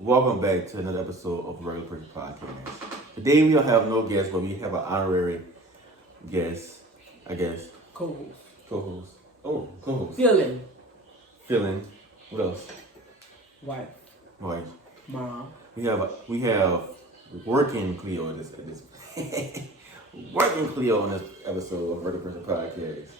Welcome back to another episode of the Regular Person Podcast. Today we don't have no guest, but we have an honorary guest, I guess. Co-host. Co-host. Oh, co-host. Feeling. What else? Wife. Wife. Mom. We have working Cleo in this working Cleo on this episode of Regular Person Podcast.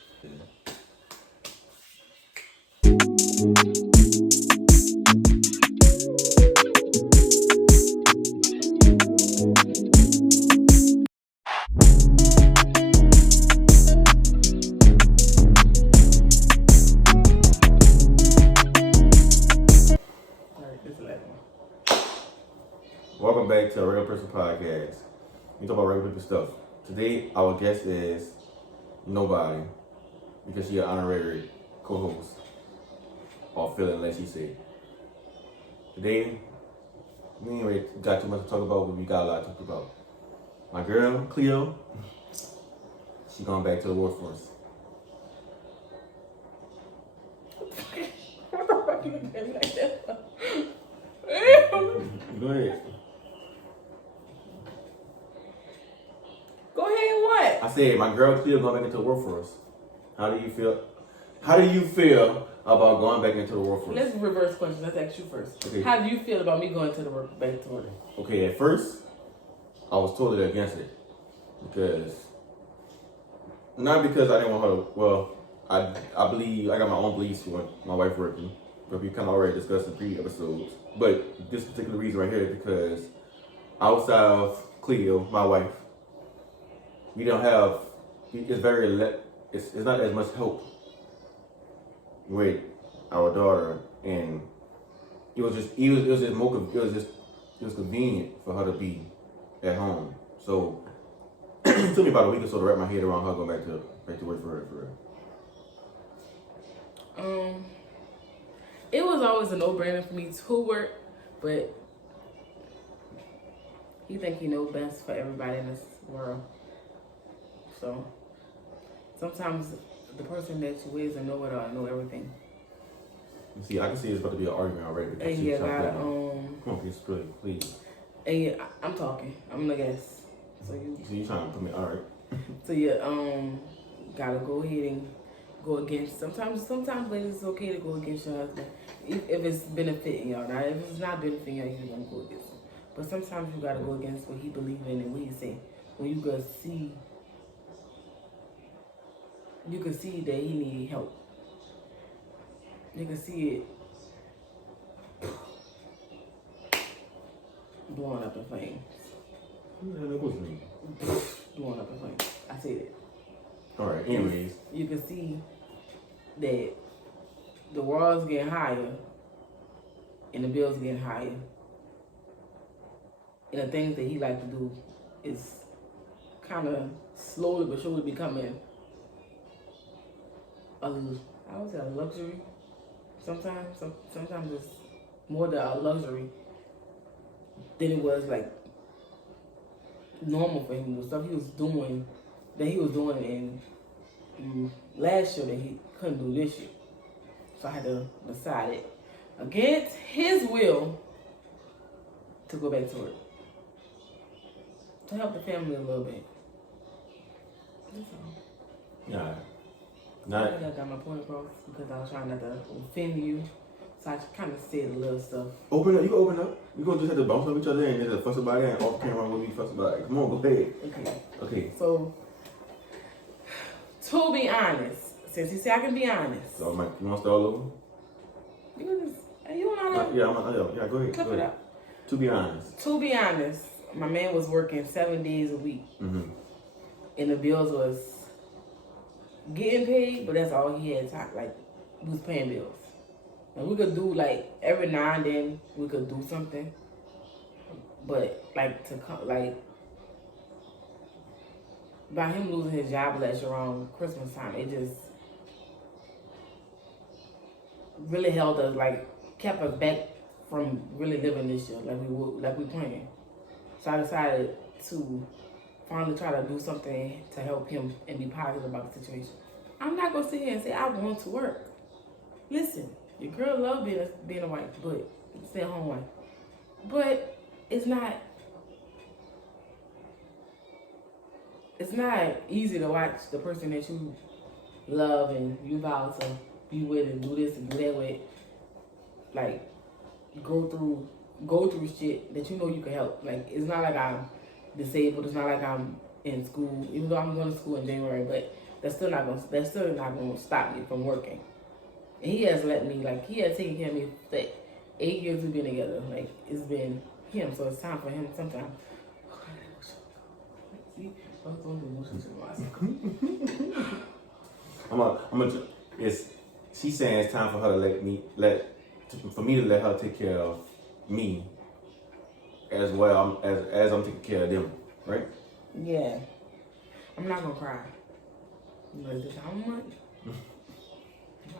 Welcome back to a Regular Person Podcast. We talk about regular people stuff. Today, our guest is nobody because she's an honorary co-host or feeling like she said. Today, we ain't really got too much to talk about, but we got a lot to talk about. My girl, Cleo, she going back to the workforce. What the fuck you looking at me like that? Go ahead. Go ahead, what? I said, my girl Cleo going back into the workforce. How do you feel? How do you feel about going back into the workforce? Let's reverse questions. Let's ask you first. Okay. How do you feel about me going to the back to work? Okay, at first, I was totally against it. Not because I didn't want her to, well, I believe, I got my own beliefs for my wife working, but we kind of already discussed in previous episodes. But this particular reason right here is because outside of Cleo, my wife, we don't have, it's not as much help with our daughter, and it was convenient for her to be at home. So it took me about a week or so to wrap my head around her going back to work for her. It was always a no-brainer for me to work, but he think he know best for everybody in this world. So sometimes the person that you with is a know-it-all, know everything. You see, I can see it's about to be an argument already. And you gotta come on, please. And yeah, I'm talking. I'm the guest. So you trying to put me all right? So you gotta go ahead and go against. Sometimes, ladies, it's okay to go against your husband if it's benefiting y'all. Now, if it's not benefiting y'all, you don't go against him. But sometimes you gotta go against what he believes in and what he say. When you can see that he need help. You can see it blowing up in flames. Blowing up in flames. I said it. All right. Anyways, you can see that the world's getting higher and the bills getting higher, and the things that he like to do is kind of slowly but surely becoming a luxury. Sometimes it's more than a luxury than it was like normal for him. The stuff he was doing in last year that he couldn't do this year. So I had to decide it against his will to go back to work. To help the family a little bit. That's all. yeah. I think I got my point across because I was trying not to offend you. So I kind of said a little stuff. Open up. You can open up. We're going to just have to bounce off each other and just fuss about it and off camera when we fuss about it. Come on, go ahead. Okay. So, to be honest, since you say I can be honest. So, Mike, you want to start all over? You want to? Yeah, go ahead. Clip it up. To be honest, my man was working 7 days a week. Mm-hmm. And the bills was getting paid, but that's all he had time. Like, he was paying bills. And we could do, like, every now and then, we could do something. But, like, by him losing his job last year around Christmas time, it just really held us, like, kept us back from really living this year like we planned. So I decided to finally try to do something to help him and be positive about the situation. I'm not gonna sit here and say I want to work. Listen, your girl love being a wife, but stay at home wife. But it's not easy to watch the person that you love and you vow to be with and do this and do that with, like, go through shit that you know you can help. Like, it's not like I'm disabled. It's not like I'm in school, even though I'm going to school in January. But that's still not gonna stop me from working. And he has let me, like, he has taken care of me for 8 years we've been together. Like, it's been him, so it's time for him sometime. See, I was going through emotions it's she's saying it's time for her to for me to let her take care of me as well as I'm taking care of them, right? Yeah. I'm not gonna cry. But this how much?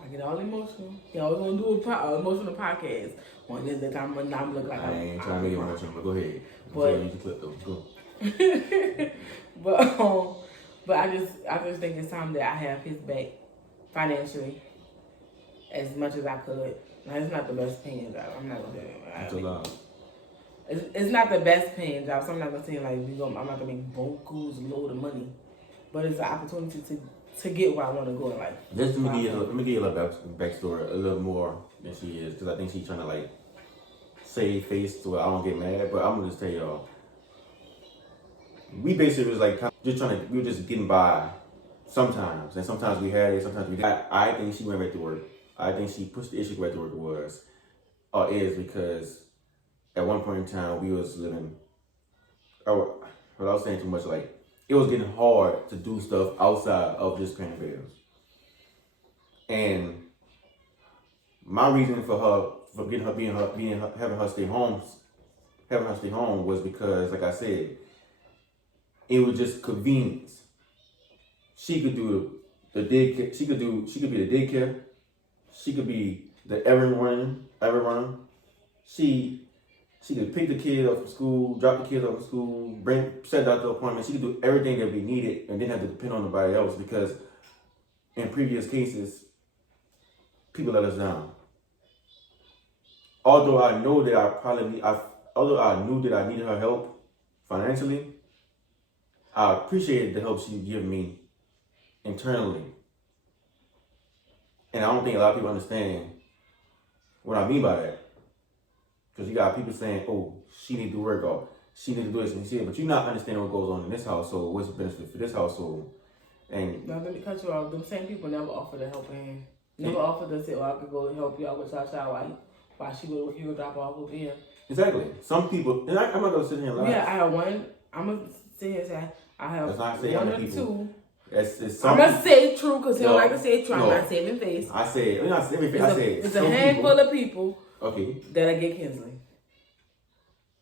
I get all emotional. Y'all gonna do a emotional podcast. One is that I'm look like I ain't trying to make it emotional, but go ahead. But use the clip though. Go. but I just think it's time that I have his back financially as much as I could. Now, it's not the best paying job. I'm not gonna say it. It's not the best paying job, so I'm not gonna say like I'm not gonna make boku's load of money, but it's an opportunity to get where I want to go in life. Let me give you a little backstory, a little more than she is, because I think she's trying to like save face so I don't get mad. But I'm gonna just tell y'all, we basically was like we were just getting by sometimes, and sometimes we had it, sometimes we didn't. I think she went back to work. I think she pushed the issue back to work is because at one point in time we was living. Without saying too much, like it was getting hard to do stuff outside of just paying bills. And my reason for having her stay home was because, like I said, it was just convenience. She could do the daycare. She could be the daycare. She could be the errand runner. She could pick the kid up from school, drop the kids off from school, set out the appointment. She could do everything that we needed and didn't have to depend on nobody else, because in previous cases, people let us down. Although I knew that I needed her help financially, I appreciated the help she would give me internally. And I don't think a lot of people understand what I mean by that. Because you got people saying, oh, she need to work, or she need to do this and shit, but you're not understanding what goes on in this household, what's the benefit for this household. And now, let me cut you off. The same people never offered a helping hand. Never offered to say, well, I could go and help y'all with y'all child while she would, you would drop off over here. Exactly. Some people, and I'm not going to sit here and lie. Yeah, I have one. I'm going to sit here and say, I have one or two. I'm going to say true, because he don't like to say true. I'm not saving face. I said, I'm not saving face. It's a handful of people. Okay. That I get Kinsley.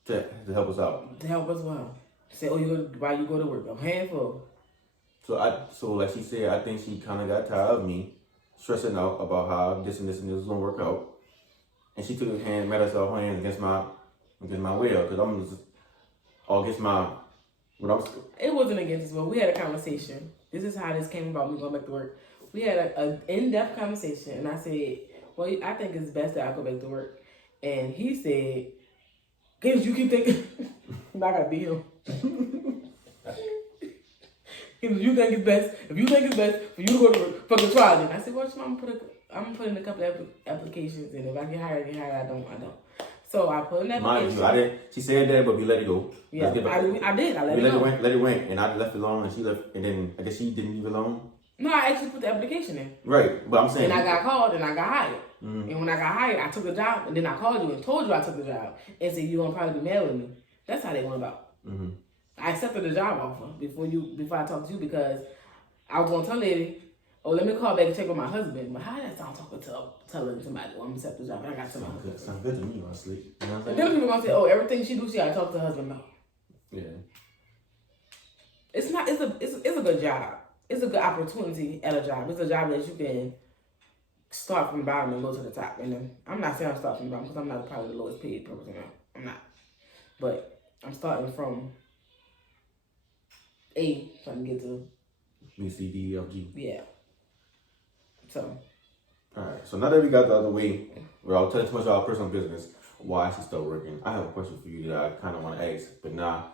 To help us out. To help us well. Say, while you go to work. A handful. So like she said, I think she kind of got tired of me stressing out about how this and this and this was gonna work out, and she took her hand, met herself hands against my will, because I'm just all against my what I'm. It wasn't against his will. We had a conversation. This is how this came about. Me going back to work. We had an in-depth conversation, and I said, well, I think it's best that I go back to work. And he said, because you keep thinking, I gotta be him. If you think it's best for you to go to work, fucking try it. I said, well, I'm gonna put in a couple of applications, and if I get hired, I don't. So I put in an application. Mind you, she said that, but we let it go. Yeah, I did. I let it go. Let it went, and I left it alone, and she left, and then I guess she didn't leave it alone. No, I actually put the application in. Right, but I'm saying. And I got called and I got hired. Mm-hmm. And when I got hired, I took the job, and then I called you and told you I took the job, and said you're gonna probably be mad with me. That's how they went about. Mm-hmm. I accepted the job offer before I talked to you, because I was gonna tell lady, oh, let me call back and check with my husband. But how did that sound telling somebody, well, I'm gonna accept the job, and I got somebody. Sounds good to me, honestly. You know what I'm saying? And then people gonna say, oh, everything she do, she gotta talk to her husband about. Yeah. It's a good job. It's a good opportunity at a job. It's a job that you can start from the bottom and go to the top. And then I'm not saying I'm starting from the bottom, because I'm not probably the lowest paid person now. I'm not. But I'm starting from A, trying to get to B, C, D, E, F, G. Yeah. So. Alright, so now that we got the other way, without telling too much of our personal business, why she stopped working. I have a question for you that I kind of want to ask, but now,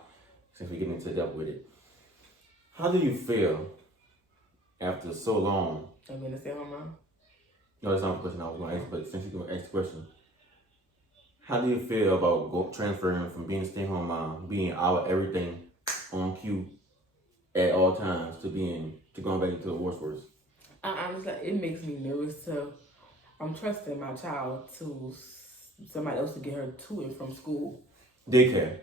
since we're getting into depth with it, how do you feel after so long? I'm going to stay home mom. No, that's not the question I was going to ask, but since you're going to ask the question, how do you feel about transferring from being a stay-home mom, being out everything on cue at all times, to going back into the workforce? Honestly, it makes me nervous I'm trusting my child to somebody else to get her to and from school. Daycare.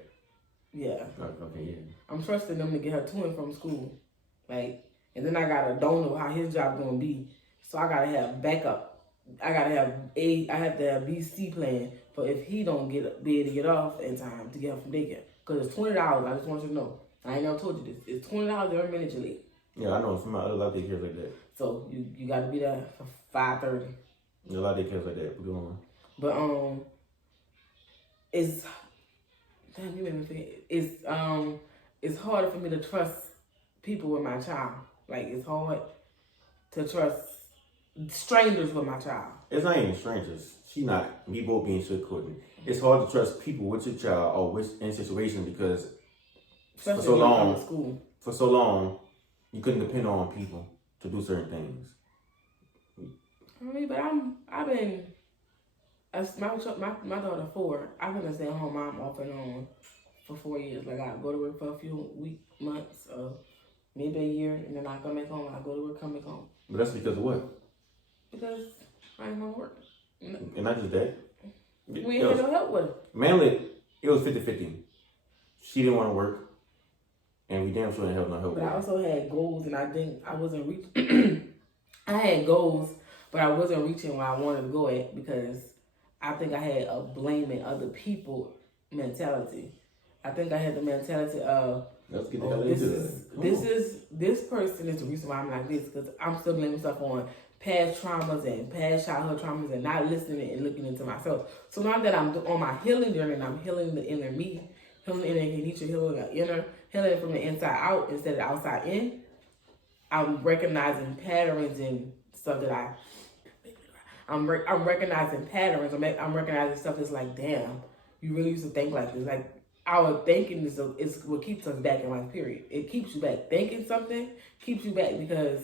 Yeah. Okay, yeah. I'm trusting them to get her to and from school. Like, and then don't know how his job gonna be. So I gotta have backup. I have to have BC plan for if he don't be able to get off in time to get her from daycare. Cause it's $20. I just want you to know. I ain't never told you this. It's $20 every minute you leave. Yeah, I know some other lot of daycares like that. So you gotta be there for 5:30. Yeah, a lot of daycares like that. Go on. But it's damn, you made me forget. It's harder for me to trust people with my child. Like, it's hard to trust strangers with my child. It's not even strangers. We both being sugarcoated. It's hard to trust people with your child or in situations because Especially for so long, you couldn't depend on people to do certain things. I mean, but I've been, as my daughter 4, I've been a stay-at-home mom off and on for 4 years. Like, I go to work for a few months, maybe a year, and then I come back home. I go to work, come back home. But that's because of what? Because I ain't gonna work. And not just that. We ain't had no help with it. Mainly, it was 50-50. She didn't want to work, and we damn sure didn't have no help. But I also had goals, and I think I wasn't reaching. I had goals, but I wasn't reaching where I wanted to go at because I think I had a blaming other people mentality. I think I had the mentality of, let's get the hell into this person is the reason why I'm like this, because I'm still blaming stuff on past traumas and past childhood traumas and not listening and looking into myself. So now that I'm on my healing journey and I'm healing the inner me, healing the inner Kenisha, healing the inner, healing from the inside out instead of outside in, I'm recognizing patterns and stuff that I'm recognizing patterns. I'm recognizing stuff that's like, damn, you really used to think like this. Like, our thinking is what keeps us back in life, period. It keeps you back. Thinking something keeps you back because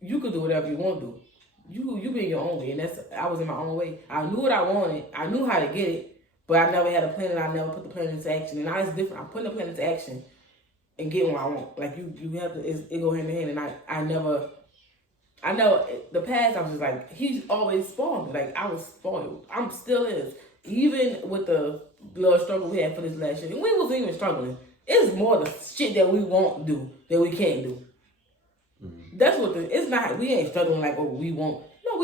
you could do whatever you want to do. You be in your own way, and I was in my own way. I knew what I wanted. I knew how to get it, but I never had a plan, and I never put the plan into action. And now it's different. I'm putting the plan into action and getting what I want. Like, you have to. It go hand in hand. And I never. The past, I was just like, he's always spoiled me. Like, I was spoiled. I'm still is. Even with the little struggle we had for this last year, and we wasn't even struggling. It's more the shit that we won't do that we can't do. Mm-hmm. That's what it's not. We ain't struggling like, oh, we won't. No,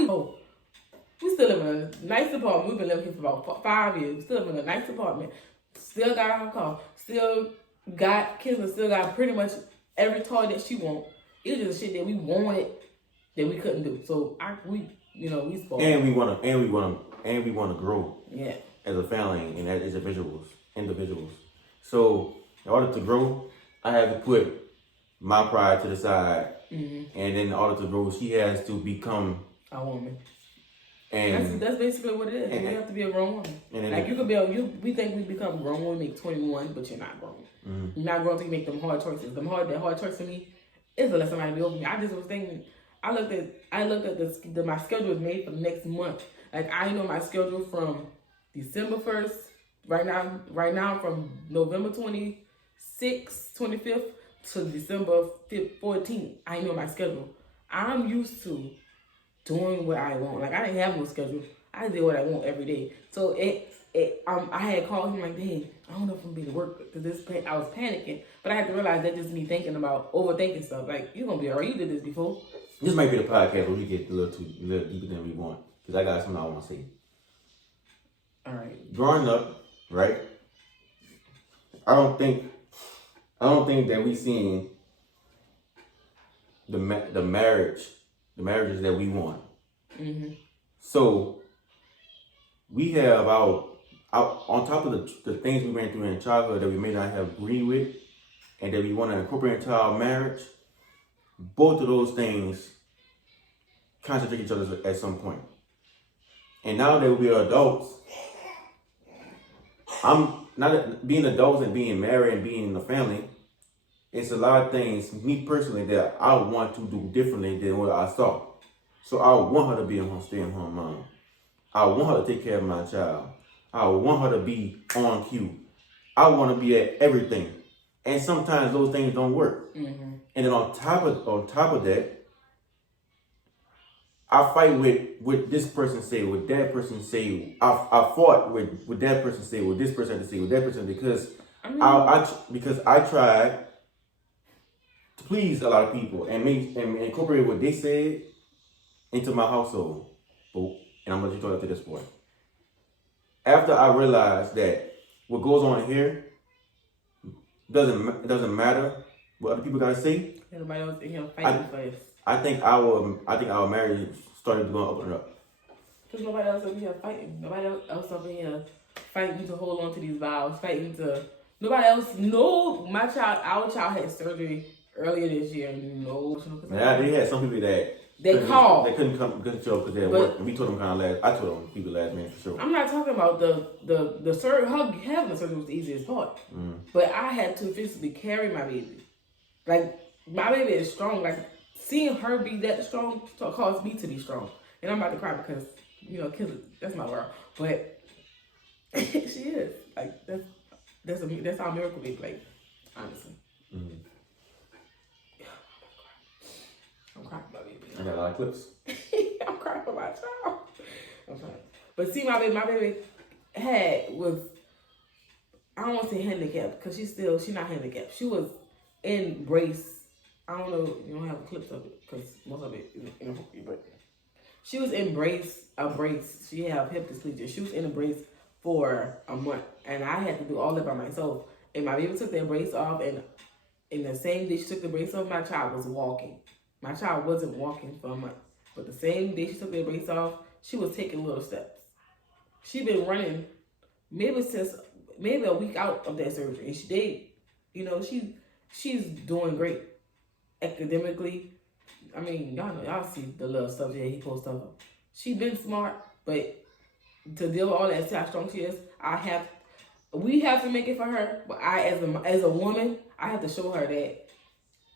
we still live in a nice apartment. We've been living here for about 5 years. We still live in a nice apartment. Still got our car. Still got Kinsley. Still got pretty much every toy that she wants. It's just the shit that we wanted that we couldn't do. So we spoiled. And we wanna grow. Yeah. As a family and as individuals. So in order to grow, I had to put my pride to the side. Mm-hmm. And then in order to grow, she has to become a woman. And that's basically what it is. You have to be a grown woman. Like, you could we think we become grown when we make 21, but you're not grown. Mm-hmm. You're not grown until you make them hard choices. That hard choice for me is to let somebody be over me. I just was thinking, I looked at my schedule is made for the next month. Like, I know my schedule from December 1st, right now from November 26th, 25th to December 14th. I know my schedule. I'm used to doing what I want. Like, I didn't have no schedule. I did what I want every day. So I had called him like, dang, I don't know if I'm gonna be to work because I was panicking. But I had to realize that just me thinking about overthinking stuff. Like, you're gonna be alright. You did this before. This might be the podcast where we get a little deeper than we want, because I got something I want to say. All right. Growing up, right? I don't think that we seen the marriages that we want. Mm-hmm. So we have on top of the things we went through in childhood that we may not have agreed with, and that we want to incorporate into our marriage. Both of those things contradict each other at some point. And now that we are adults, I'm not being adults and being married and being in a family. It's a lot of things, me personally, that I want to do differently than what I saw. So I want her to be a stay-at-home mom. I want her to take care of my child. I want her to be on cue. I want to be at everything. And sometimes those things don't work. Mm-hmm. And then on top of that, I fight with what this person say, what that person say. I fought with what that person say, what this person had to say, what that person, because I tried to please a lot of people and incorporate what they said into my household. And I'm gonna let you talk to this point. After I realized that what goes on here doesn't matter what other people gotta say. Everybody else in here fighting for this. I think our marriage started going up and up. Because nobody else over here fighting. Nobody else over here fighting to hold on to these vows. Nobody else. No, our child had surgery earlier this year. No. They had some people that they called. They couldn't show because they had work. And we told them I told them people last minute for sure. I'm not talking about the surgery. Having the surgery was the easiest part. Mm. But I had to physically carry my baby. Like, my baby is strong. Like, seeing her be that strong caused me to be strong. And I'm about to cry because, that's my world. But she is. Like, that's our miracle baby, like, honestly. Mm-hmm. I'm crying for my baby. I got a lot of clips. I'm crying for my child. I'm sorry. But see, my baby was, I don't want to say handicapped, because she's not handicapped. She was in brace. I don't know, you don't have clips of it, because most of it is inappropriate, but she was in a brace. She had hip dysplasia. She was in a brace for a month, and I had to do all that by myself. And my baby took that brace off, and in the same day she took the brace off, my child was walking. My child wasn't walking for a month, but the same day she took that brace off, she was taking little steps. She been running maybe a week out of that surgery, and she's doing great academically. I mean, y'all see the little stuff that he posts of her. She been smart, but to deal with all that, see how strong she is, we have to make it for her. But I, as a woman, I have to show her that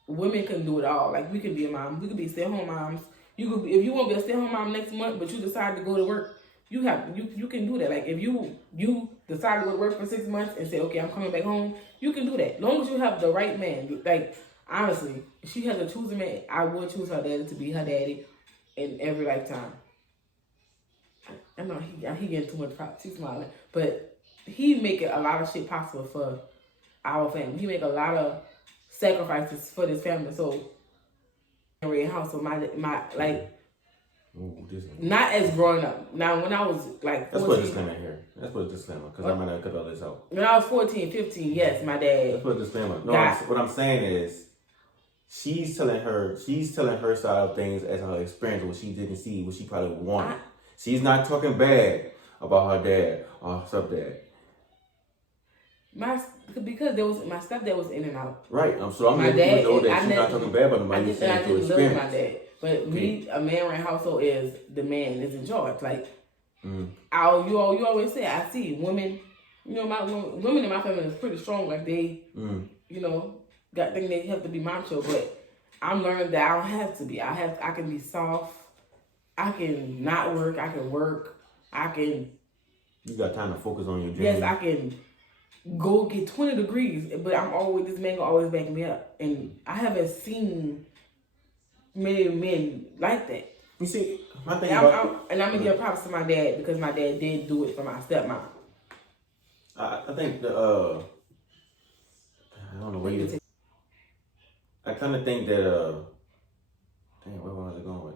women can do it all. Like, we can be a mom. We can be stay-at-home moms. If you want to be a stay-at-home mom next month, but you decide to go to work, you can do that. Like, if you decide to go to work for 6 months and say, okay, I'm coming back home, you can do that. As long as you have the right man. Like, honestly, if she has to choose a man, I would choose her daddy to be her daddy in every lifetime. I know he getting too much props. He's smiling. But he make a lot of shit possible for our family. He make a lot of sacrifices for this family. So, house. So my like, not as growing up. Now, when I was like 14, let's put a disclaimer here. Let's put a disclaimer, because I might not cut all this out. When I was 14, 15, yes, my dad. Let's put a disclaimer. No, what I'm saying is, she's telling her side of things as her experience, what she didn't see, what she probably wanted. She's not talking bad about her dad or her stepdad. Because my stepdad was in and out. Right. So I'm letting you know that she's not talking bad about nobody. You're saying to experience. My dad. But me, a man-run household is the man is in charge. Like, you always say, I see women. Women in my family is pretty strong. Like, they, think they have to be macho. But I'm learning that I don't have to be. I can be soft. I can not work. I can work. You got time to focus on your dream. Yes, I can go get 20 degrees, but this man will always back me up. And I haven't seen many men like that. You see, my thing I'm going to give props to my dad, because my dad did do it for my stepmom. I think I don't know where you. I kind of think that where was I going?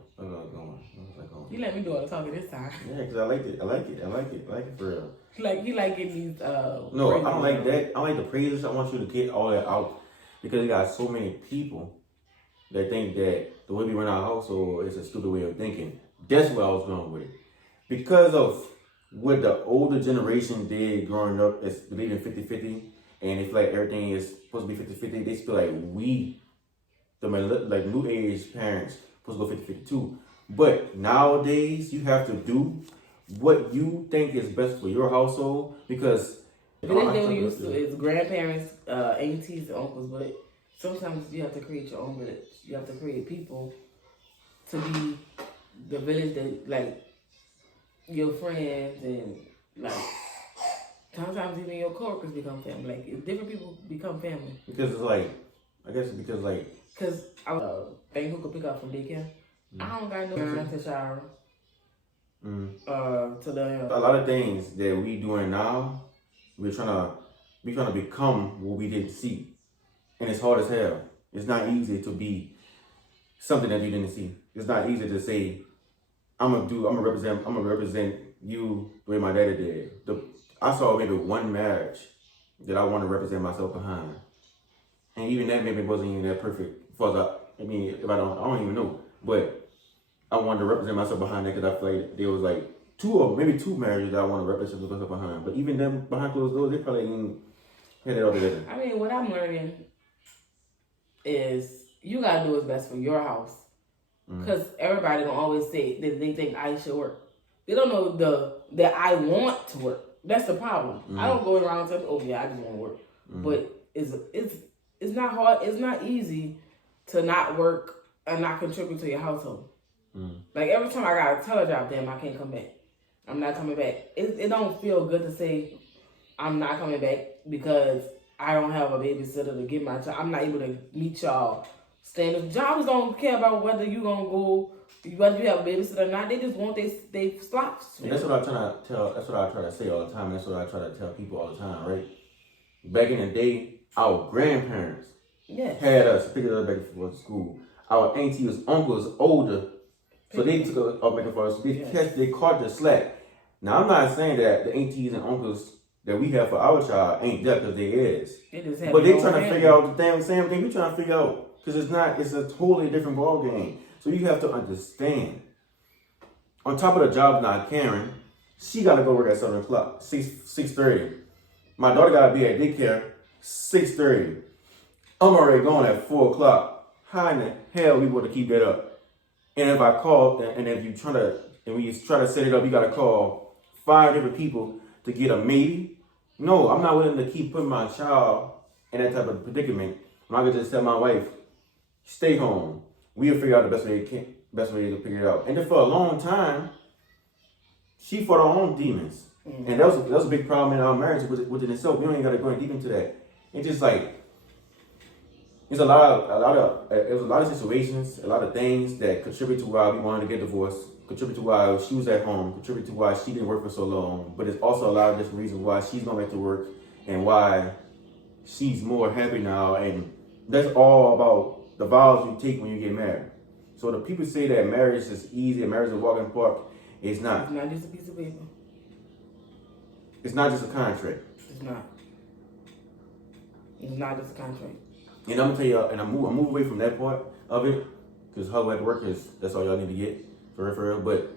You let me do all the talking this time. Yeah, because I like it for real. He like getting these No, I don't like that. I like the praises. I want you to get all that out, because you got so many people that think that the way we run our household is a stupid way of thinking. That's where I was going with it. Because of what the older generation did growing up, as believing 50-50, and they feel like everything is supposed to be 50-50, they feel like we, the new age parents, supposed to go 50-50 too. But nowadays, you have to do what you think is best for your household, because Village they were used to is grandparents, aunties, and uncles, but sometimes you have to create your own village. You have to create people to be the village that, like, your friends and, like, sometimes even your coworkers become family. Like, if different people become family. Because it's like, I guess it's because like... Because I was thing who could pick up from daycare. I don't got no time to shower. To the... A lot of things that we doing now, we're trying to become what we didn't see. And it's hard as hell. It's not easy to be something that you didn't see. It's not easy to say, I'm gonna represent you the way my daddy did. I saw maybe one marriage that I want to represent myself behind. And even that maybe wasn't even that perfect. I mean, if I don't even know. But I wanted to represent myself behind that because I feel like there was like two marriages that I want to represent myself behind. But even them behind closed doors, they probably ain't had it all together. I mean, what I'm learning is you gotta do what's best for your house. Because everybody gonna always say that they think I should work. They don't know that I want to work. That's the problem. I don't go around saying, "Oh yeah, I just want to work." But it's not hard. It's not easy to not work and not contribute to your household. Like every time I got a telejob, damn, I can't come back. I'm not coming back. It don't feel good to say I'm not coming back because I don't have a babysitter to get my child. I'm not able to meet y'all standards. Jobs don't care about whether you gonna go, whether you have a babysitter or not. They just want they slots. And that's what I'm trying to tell. That's what I try to say all the time. That's what I try to tell people all the time, right? Back in the day, our grandparents had us pick us up back for school. Our aunties, uncles, older, so they took us up back for us. They caught the slack. Now I'm not saying that the aunties and uncles that we have for our child ain't there because they is. But they trying to figure out the same thing we trying to figure out. Because it's a totally different ball game. So you have to understand. On top of the job now, Karen, she got to go work at 7 o'clock, 6:30. My daughter got to be at daycare, 6:30. I'm already going at 4 o'clock. How in the hell we want to keep that up? And if I call, and if you when you try to set it up, you got to call 5 different people to get a maybe. No, I'm not willing to keep putting my child in that type of predicament. I'm not going to just tell my wife, stay home. We'll figure out the best way to figure it out. And then for a long time, she fought her own demons. And that was a big problem in our marriage within itself. We don't even got to go deep into that. It's just like, there's a lot of situations, a lot of things that contribute to why we wanted to get divorced, contribute to why she was at home, contribute to why she didn't work for so long. But it's also a lot of different reasons why she's going back to work and why she's more happy now. And that's all about the vows you take when you get married. So the people say that marriage is easy and marriage is a walk in the park. It's not. It's not just a piece of paper. It's not just a contract. It's not. It's not just a contract. And I'm gonna tell you, and I move away from that part of it, because how at work that's all y'all need to get for real. But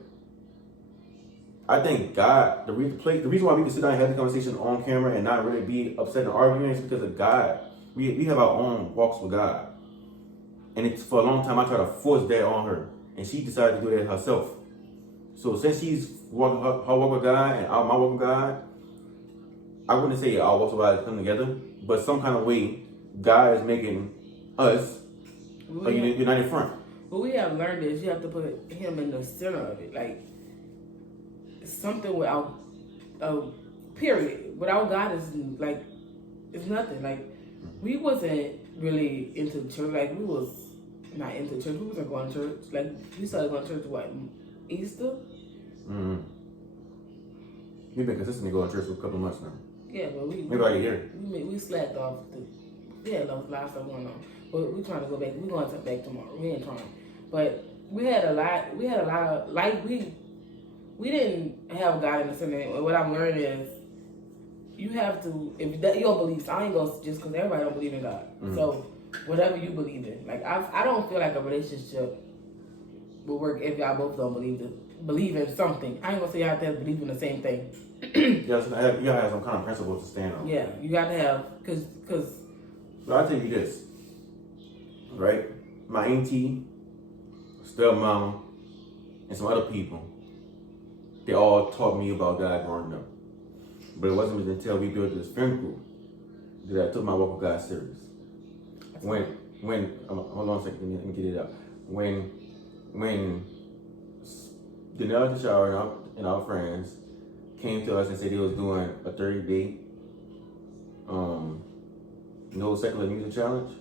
I think God, the reason why we can sit down and have the conversation on camera and not really be upset and arguing is because of God. We have our own walks with God. And it's for a long time I tried to force that on her. And she decided to do that herself. So since she's walking her walk with God and my walk with God, I wouldn't say our walks with God come together, but some kind of way God is making us a united front. What we have learned is you have to put him in the center of it. Like, something without, period. Without God is like, it's nothing. Like, we wasn't really into church. Like, we was not into church. We wasn't going to church. Like, we started going to church, what, Easter? Mm-hmm. We've been consistently going to church for a couple of months now. Yeah, but maybe like a year. We slacked off. There was a lot of stuff going on. But we're trying to go back. We're going to back tomorrow. We ain't trying. But we had a lot of, like, we didn't have God in the center. And what I'm learning is, you have to, if that your beliefs, I ain't gonna just because everybody don't believe in God. Mm-hmm. So whatever you believe in, like I don't feel like a relationship will work if y'all both don't believe in something. I ain't gonna say y'all have to believe in the same thing. You gotta have some kind of principles to stand on. Yeah, you gotta have because. So I'll tell you this, right? My auntie, stepmom, and some other people, they all taught me about God growing up. But it wasn't until we built this friend group that I took my walk with God serious. Hold on a second, let me get it out. When Danelle the shower and our friends came to us and said they was doing a 30-day no secular music challenge,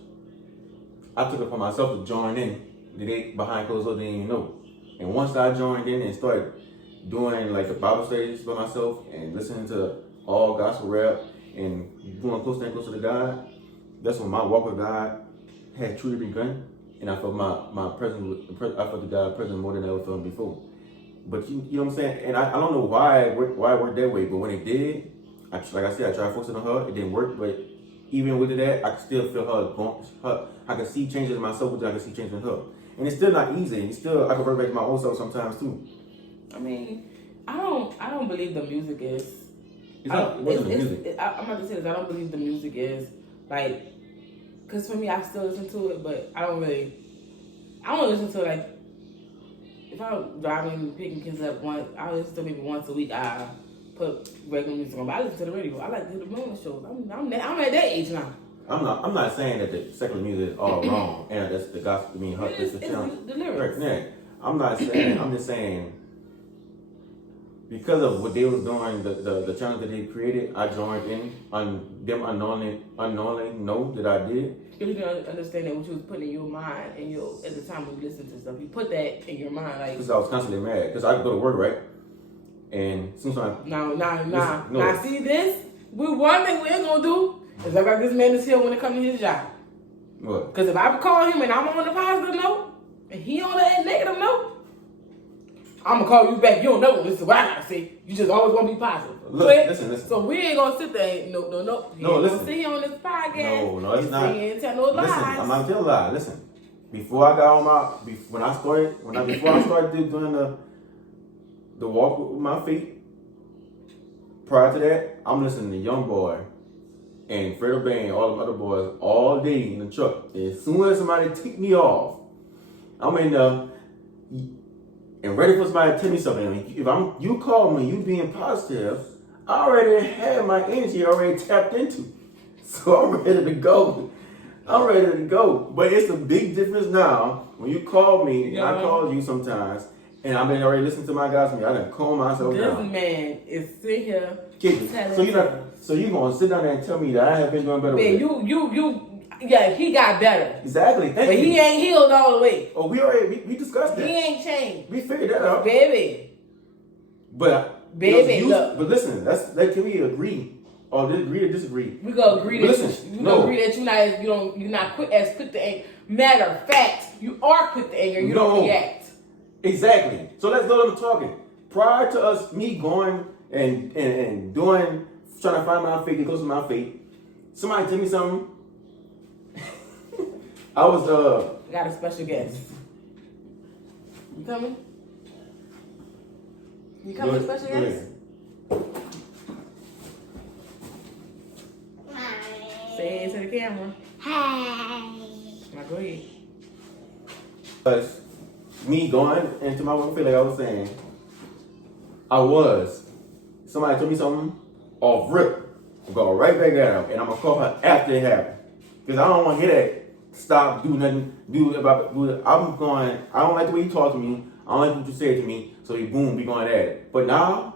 I took it upon myself to join in. They behind closed doors, they didn't even know. And once I joined in and started doing like the Bible studies by myself and listening to all gospel rap and going closer and closer to God, that's when my walk with God had truly begun. And I felt my presence, I felt the God presence more than I ever felt before. But you know what I'm saying? And I don't know why it worked that way, but when it did, like I said, I tried focusing on her. It didn't work, but even with that, I could still feel her. I could see changes in myself, which I could see changes in her. And it's still not easy. It's still, I can revert back to my own self sometimes too. I mean, I don't believe the music is. It wasn't the music. I'm about to say this. I don't believe the music is like, cause for me, I still listen to it, but I don't listen to it like. If I'm driving, picking kids up I listen to maybe once a week. I put regular music on, but I listen to the radio. I like to do the morning shows. I'm at that age now. I'm not saying that the secular music is all wrong and that's the gospel. I mean, it's the lyrics. Yeah, I'm not saying. I'm just saying because of what they was doing, the challenge that they created, I joined in on them unknowingly know that I did. You didn't understand that what you was putting in your mind and at the time when you listen to stuff, you put that in your mind like. Because I was constantly mad because I go to work right, and sometimes. Now see this. One thing we ain't gonna do is look like this man is here when it comes to his job. What? Because if I call him and I'm on the positive note and he on the negative note, I'm gonna call you back. You don't know. This is what I gotta say. You just always gonna be positive. Listen. So we ain't gonna sit there. No. No, listen. Gonna sit here on this podcast. No, it's not. He ain't tell no lies. Listen, I'm not telling lies. Listen, before I got on before I started doing the walk with my feet. Prior to that, I'm listening to Young Boy and Fredo Bang, all the other boys, all day in the truck. And as soon as somebody tick me off, I'm in the and ready for somebody to tell me something. I mean, if you call me, you being positive, I already had my energy already tapped into. So I'm ready to go. But it's a big difference now when you call me and I call you sometimes and I've been already listening to my gospel. I done calm myself down. This man is sitting here So you gonna sit down there and tell me that I have been doing better with it? Yeah, he got better. Exactly. Thank you. He ain't healed all the way. Oh, we discussed that. He ain't changed. We figured that out. Baby. But look. But listen, can we agree or agree to disagree? We gonna agree that you're not quick to anger. Matter of fact, you are quick to anger. You don't react. Exactly. So let's go to talking. Prior to me going and doing, trying to find my faith, get close to my faith, somebody tell me something. I was got a special guest. You coming? You coming, a special guest? Say it to the camera. Hi. Now go ahead. Me going into my work, like I was saying, somebody told me something off rip, I'm going right back down, and I'm gonna call her after it happened, because I don't want to hear that. Stop, do nothing, I don't like the way you talk to me, I don't like what you said to me, so we going at it. But now,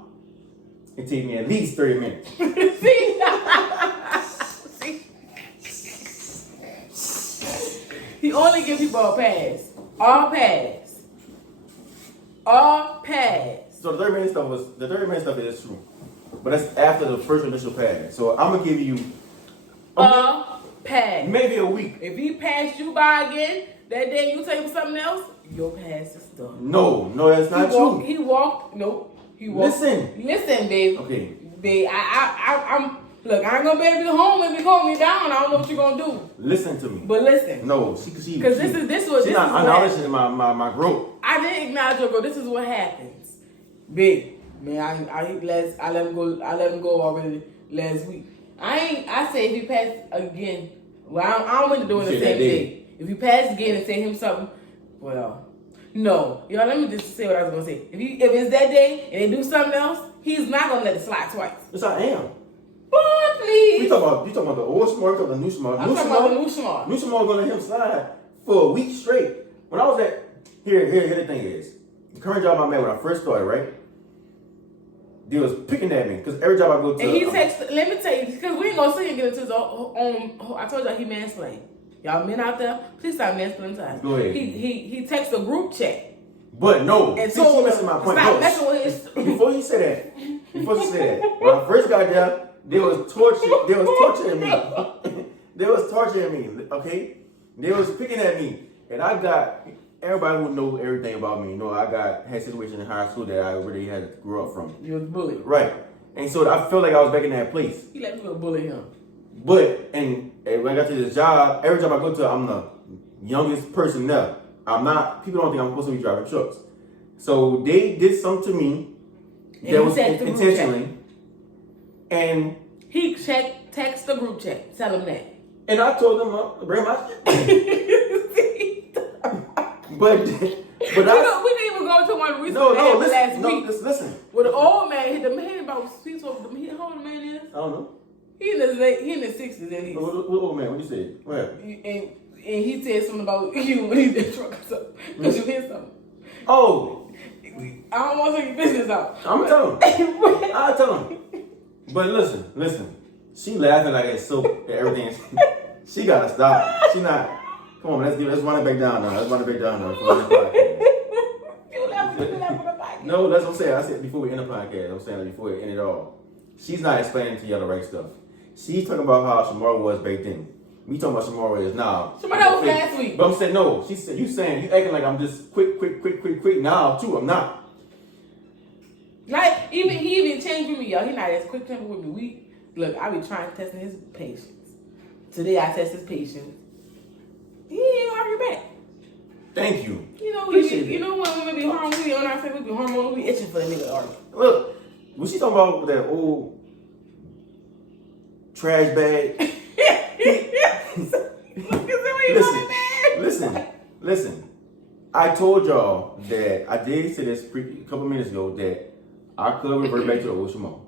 it takes me at least 30 minutes. He only gives people a pass. All pass. So the 30-minute stuff is true. But that's after the first initial pass. So I'm gonna give you pass. Maybe a week. If he passed you by again, that day you tell him something else, your pass is done. No, that's not true. He walked. Listen, babe. Okay. Babe, look, I ain't gonna be able to be home if you call me down. I don't know what you're gonna do. Listen to me. But listen. No, because she's not acknowledging my growth. I didn't acknowledge your growth. This is what happens. Babe, man, I let him go. I let him go already last week. I say if he pass again, well, I don't want to do it the same day. If he pass again and say him something, well, No, y'all. Let me just say what I was gonna say. If it's that day and they do something else, he's not gonna let it slide twice. Yes, I am. Boy, please. You talking about the old Shamar, you talking about the new Shamar. I'm talking about the new Shamar. New Shamar gonna let him slide for a week straight. When I was at here the thing is, the current job I'm at when I first started, right? They was picking at me because every job I go to. And he texted. Let me tell you, because we ain't gonna see him get into his own. I told y'all he mansplained. Y'all men out there, please stop mansplaining time. Go ahead. He texted a group chat. But no, and see, she missing my point. Stop no, messing with his. Before he said that, when I first got there, they was torturing me. They was torturing me. Okay, they was picking at me, and I got everybody who know everything about me. You know, I had situations in high school that I really had to grow up from. You was bullied, right? And so I felt like I was back in that place. He let people bully him. But and when I got to this job, every job I go to, I'm the youngest person there. I'm not. People don't think I'm supposed to be driving trucks. So they did something to me that was intentionally, and he text the group chat, tell him that. And I told them, bring my shit. but we didn't even go to one recent last week. Listen. With the old man, the man about how old the man is? I don't know. He in his 60s at least. What old man? What you said? What happened? And he said something about you when he's in the truck or something. Because you hear something. Oh. I don't want to take your business out. I'm telling him. I'll tell him. But listen. She laughing like it's so everything. She gotta stop. She not. Come on, let's run it back down now. Let's run it back down now. Before we end the podcast. You laugh on the podcast. No, that's what I'm saying. I said before we end the podcast. I'm saying before we end it all. She's not explaining to y'all the right stuff. She's talking about how Shamar was back then. We talking about Shamar is now. Shamar, that was last week. But I'm saying no. She said you acting like I'm just quick now too. I'm not. Like he even changed with me, y'all. He not as quick tempered with me. Look, I be trying to test his patience. Today I test his patience. He ain't argue back. Thank you. You know when women be hormonal, we on our face, we be hormonal, we itching for the nigga to argue. Look, was she talking about that old trash bag? Listen. I told y'all that I did say this a couple minutes ago that I could revert back to the old Shamar.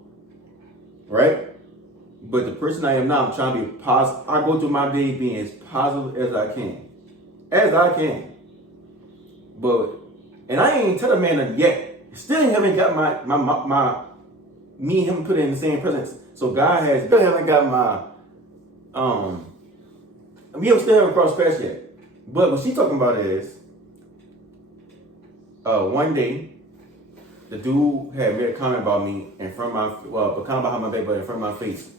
Right? But the person I am now, I'm trying to be positive. I go through my day being as positive as I can. But, and I ain't tell the man that yet. Still haven't got my me and him put in the same presence. So God has, still haven't got we still haven't crossed paths yet. But what she's talking about is, one day, the dude had made a comment about me in front of a comment behind my back, but in front of my face.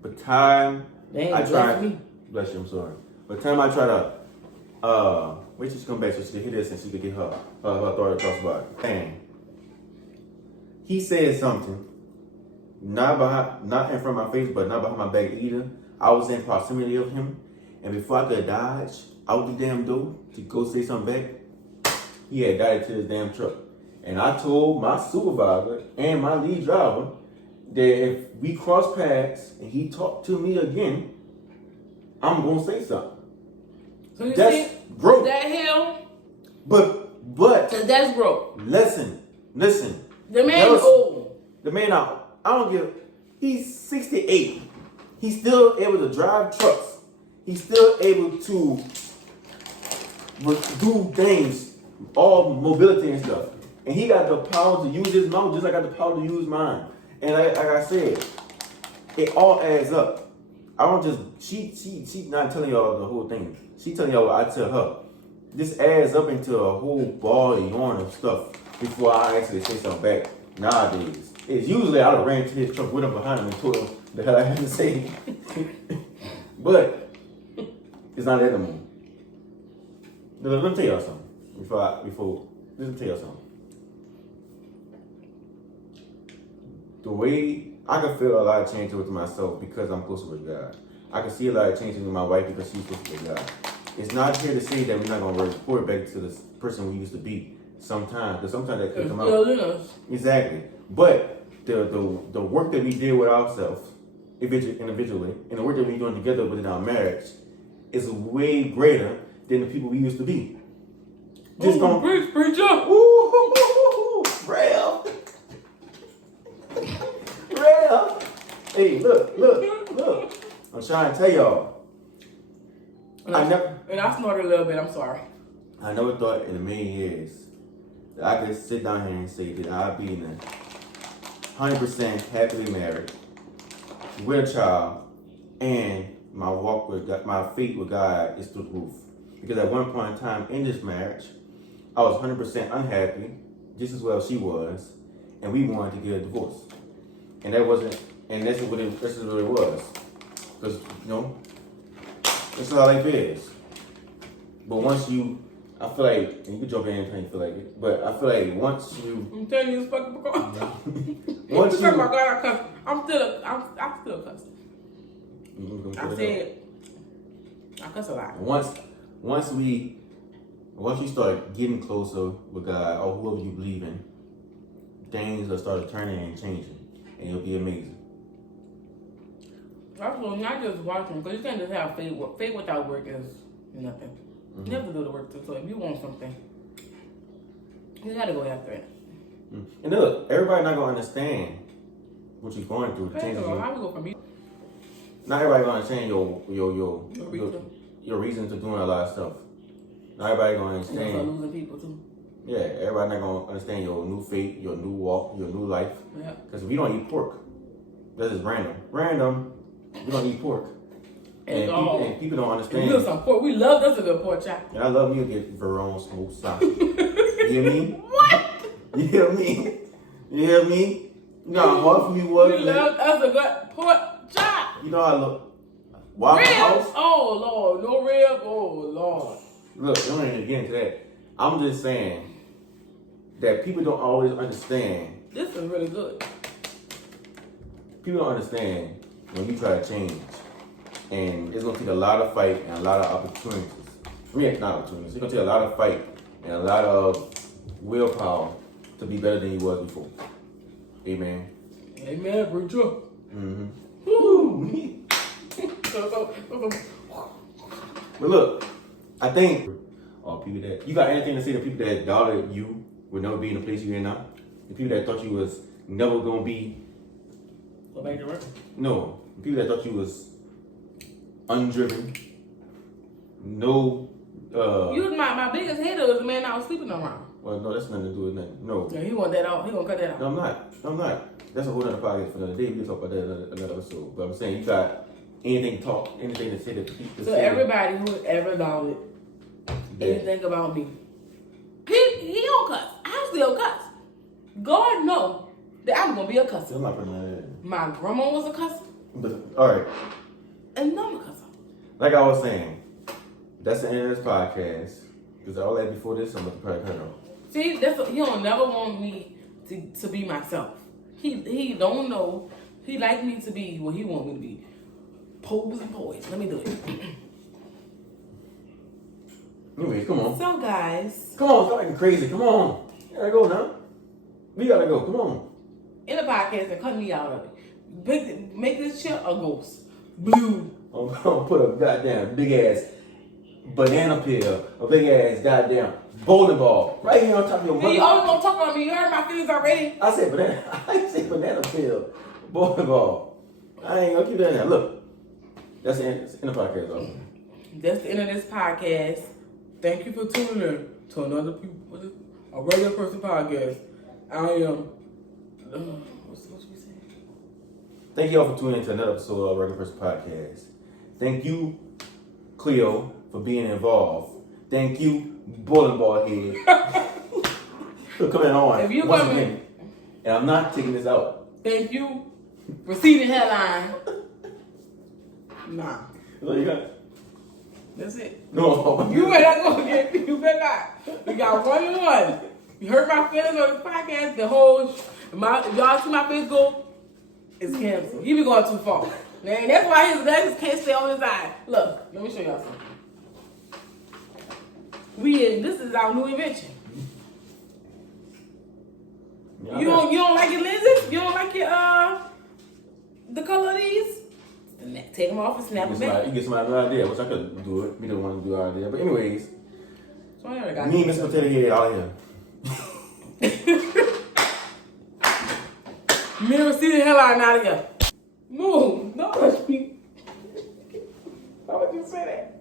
But time I tried, bless you, I'm sorry. But time I try to, wait till she come back so she can hear this and she could get her thought across about it. And he said something, not in front of my face, but not behind my back either. I was in proximity of him, and before I could dodge out the damn door to go say something back, he had got into his damn truck. And I told my supervisor and my lead driver that if we cross paths and he talked to me again, I'm gonna say something. So that's growth. That hill. But so that's growth. Listen. The man is old. The man out. I don't give. He's 68. He's still able to drive trucks. He's still able to do things, all mobility and stuff. And he got the power to use his mouth just like I got the power to use mine. And like I said, it all adds up. I don't just, she not telling y'all the whole thing. She telling y'all what I tell her. This adds up into a whole ball of yarn of stuff before I actually say something back. Nowadays, it's usually I ran to his truck with him behind him and told him the hell I had to say. But it's not that no more. Let me tell y'all something. Let me tell y'all something. The way I can feel a lot of change with myself because I'm closer with God. I can see a lot of changes with my wife because she's closer with God. It's not here to say that we're not gonna report back to the person we used to be. Sometimes, because sometimes that could come out. Exactly. But the work that we did with ourselves individually, and the work that we're doing together within our marriage, is way greater than the people we used to be. Just gonna preacher. Ooh, Real. Real. Hey, look. I'm trying to tell y'all. And I snorted a little bit. I'm sorry. I never thought in a million years that I could sit down here and say that I'd be in a 100% happily married with a child, and my walk with God, my faith with God is through the roof. Because at one point in time in this marriage, I was 100% unhappy, just as well she was, and we wanted to get a divorce. And that wasn't, and this is what it was. Because, this is how life is. But once you, I feel like, and you can jump in anytime you feel like it, but I feel like once you... I'm telling you, it's fucking once you... Oh my God, I cuss. I'm still cussing. I cuss a lot. Once you start getting closer with God or whoever you believe in, things will start turning and changing, and it'll be amazing. Also, not just watching, because you can't just have faith. Faith without work is nothing. You have to do the work too. So if you want something, you gotta go after it. And look, everybody not gonna understand what you're going through. How we go from you? Not everybody gonna understand your reason to doing a lot of stuff. Not everybody gonna understand. And also losing people too. Yeah, everybody not gonna understand your new faith, your new walk, your new life. Yeah. Because we don't eat pork. That's just random. We don't eat pork. And people don't understand. We love some pork. We love us a good pork chop. And I love me to get Verone smoked sausage. You hear me? What? You hear me? You hear me? You know how hard for me was. We love us a good pork chop. You know how I look. Waffle House? Oh Lord, no rib. Oh Lord. Look, don't even get into that. I'm just saying that people don't always understand. This is really good. People don't understand when you try to change. And it's gonna take a lot of fight and a lot of opportunities. I mean, not opportunities. It's gonna take a lot of fight and a lot of willpower to be better than you was before. Amen. Amen, preacher. Mm-hmm. Woo. But look, I think people that you got anything to say to people that doubted you would never be in the place you're in now? The people that thought you was never gonna be. Go back to work. No, the people that thought you was undriven. No. You was my biggest hater was the man I was sleeping around. Well, no, that's nothing to do with nothing. No. Yeah, he want that out. He gonna cut that out. No, I'm not. That's a whole other podcast for another day. We can talk about that another episode. But I'm saying you got anything to say to people. So everybody who ever doubted anything about me, he don't cuss. I still cuss. God knows that I'm gonna be a cusser. I'm not putting that in. My grandma was a cusser. But all right. And I'm a cusser. Like I was saying, that's the end of this podcast. Because all that before this, I'm going to probably cut it off. See, he don't never want me to be myself. He don't know. He like me to be what he want me to be. Pose and poise. Let me do it. Anyways, come on. So guys. Come on, stop acting crazy. Come on. You gotta go now. We gotta go. Come on. In the podcast and cut me out of it. Make this shit a ghost. Blue. I'm gonna put a goddamn big ass banana peel, a big ass goddamn bowling ball right here on top of your mother. You always gonna talk about me. You heard my feelings already. I said banana peel, bowling ball. I ain't gonna keep that in there. Look, that's the end of the podcast, though. That's the end of this podcast. Thank you for tuning in to another a regular person podcast. I am. What should we say? Thank you all for tuning in to another episode of Regular Person Podcast. Thank you, Cleo, for being involved. Thank you, bowling ball head, for coming on. If you once coming, again. And I'm not taking this out. Thank you, receding hairline. Nah. So you got. That's it. No. You better go again. You better not. We got 1 and 1. You heard my feelings on this podcast. The whole, if y'all see my face go, it's canceled. He be going too far. Man, that's why his legs can't stay on his eye. Look, let me show y'all something. This is our new invention. Yeah, you don't like your lenses? You don't like your the color of these? Take them off and snap them back. You get somebody an idea, which I could do it. We don't want to do an idea. But anyways, So I never got Me and Mr. Potato Head out here. Mirror, see the hell out of here. Move. Don't touch me. Why would you say that?